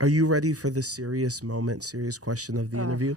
Are you ready for the serious question of the interview?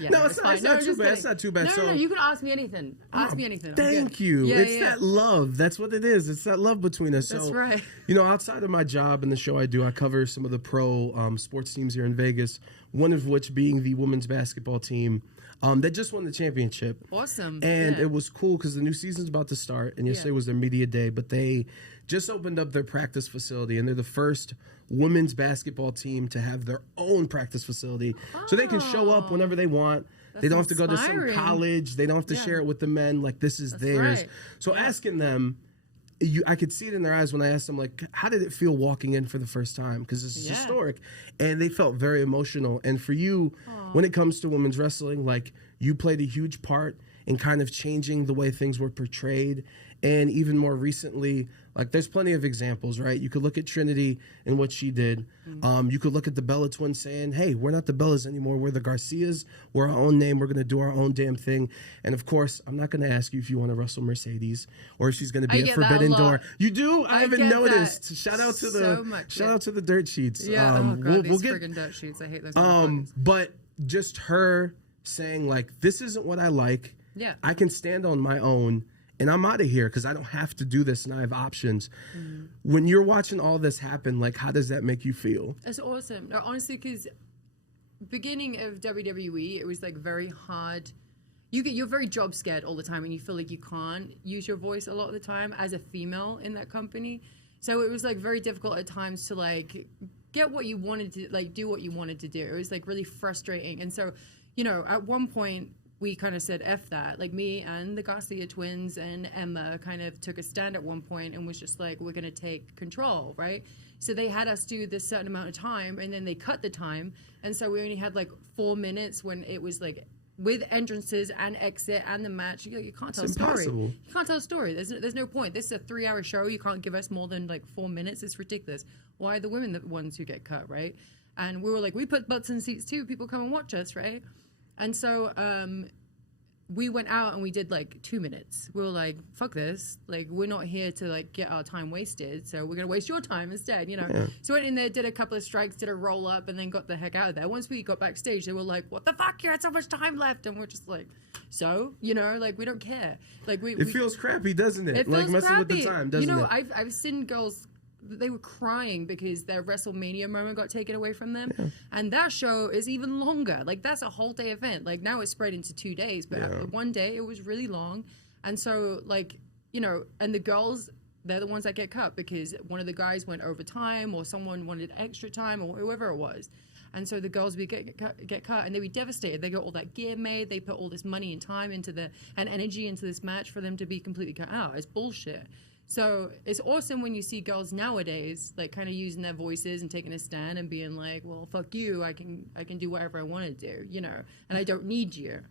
Yeah, no, it's not too bad. It's not too bad. No, you can ask me anything. Ask me anything. Thank you. Yeah, it's that love. That's what it is. It's that love between us. That's right. Outside of my job and the show I do, I cover some of the pro sports teams here in Vegas, one of which being the women's basketball team that just won the championship. Awesome. And it was cool because the new season's about to start, and yesterday was their media day, but they just opened up their practice facility, and they're the first women's basketball team to have their own practice facility. So they can show up whenever they want. They don't have to go to some college. They don't have to share it with the men. Like, this is theirs. Right. So asking them, I could see it in their eyes when I asked them, like, how did it feel walking in for the first time? Because this is historic. And they felt very emotional. And for you, when it comes to women's wrestling, like, you played a huge part in kind of changing the way things were portrayed. And even more recently, like, there's plenty of examples, right? You could look at Trinity and what she did. You could look at the Bella twins saying, hey, we're not the Bellas anymore. We're the Garcias. We're our own name. We're going to do our own damn thing. And, of course, I'm not going to ask you if you want to wrestle Mercedes or if she's going to be at Forbidden Door. You do? I haven't noticed. Shout out to the dirt sheets. Yeah, these friggin' dirt sheets. I hate those. But just her saying, like, this isn't what I like. Yeah. I can stand on my own. And I'm out of here because I don't have to do this and I have options. When you're watching all this happen, like, how does that make you feel? It's awesome. No, honestly, because beginning of WWE, it was like very hard. You're very job scared all the time, and you feel like you can't use your voice a lot of the time as a female in that company. So it was like very difficult at times to like get what you wanted to, like do what you wanted to do. It was like really frustrating. And so, at one point, we kind of said F that. Like, me and the Garcia twins and Emma kind of took a stand at one point and was just like, we're going to take control, right? So they had us do this certain amount of time, and then they cut the time. And so we only had like 4 minutes when it was like with entrances and exit and the match. You can't tell a story. You can't tell a story. There's no point. This is a 3-hour show. You can't give us more than like 4 minutes. It's ridiculous. Why are the women the ones who get cut, right? And we were like, we put butts in seats too. People come and watch us, right? And so we went out and we did like 2 minutes. We were like, fuck this. Like, we're not here to like get our time wasted. So we're going to waste your time instead, Yeah. So went in there, did a couple of strikes, did a roll up, and then got the heck out of there. Once we got backstage, they were like, what the fuck? You had so much time left. And we're just like, so, like, we don't care. Like, it feels crappy, doesn't it? It like, feels messing crappy. With the time, doesn't it? I've seen girls, they were crying because their WrestleMania moment got taken away from them. Yeah. And that show is even longer. Like, that's a whole day event. Like, now it's spread into 2 days, but one day it was really long. And so, like, and the girls, they're the ones that get cut because one of the guys went over time or someone wanted extra time or whoever it was. And so the girls would get cut and they'd be devastated. They got all that gear made. They put all this money and time and energy into this match for them to be completely cut out. It's bullshit. So it's awesome when you see girls nowadays like kind of using their voices and taking a stand and being like, well, fuck you, I can do whatever I want to do, and I don't need you.